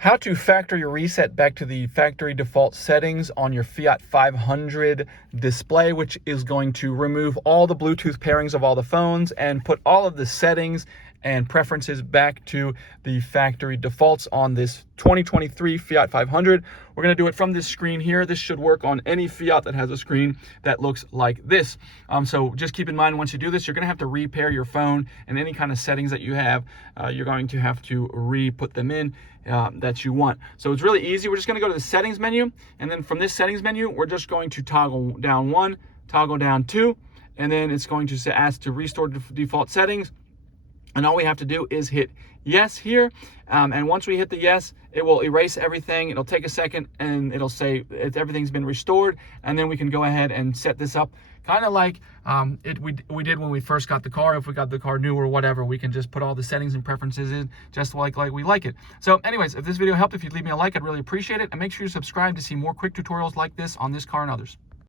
How to factory reset back to the factory default settings on your Fiat 500 display, which is going to remove all the Bluetooth pairings of all the phones and put all of the settings and preferences back to the factory defaults on this 2023 Fiat 500. We're going to do it from this screen here. This should work on any Fiat that has a screen that looks like this. So just keep in mind, once you do this, you're going to have to repair your phone, and any kind of settings that you have, you're going to have to re-put them in that you want. So it's really easy. We're just going to go to the settings menu, and then from this settings menu, we're just going to toggle down 1, toggle down 2, and then it's going to ask to restore default settings. And all we have to do is hit yes here. And once we hit the yes, it will erase everything. It'll take a second and it'll say everything's been restored. And then we can go ahead and set this up kind of like we did when we first got the car. If we got the car new or whatever, we can just put all the settings and preferences in just like we like it. So anyways, if this video helped, if you'd leave me a like, I'd really appreciate it. And make sure you subscribe to see more quick tutorials like this on this car and others.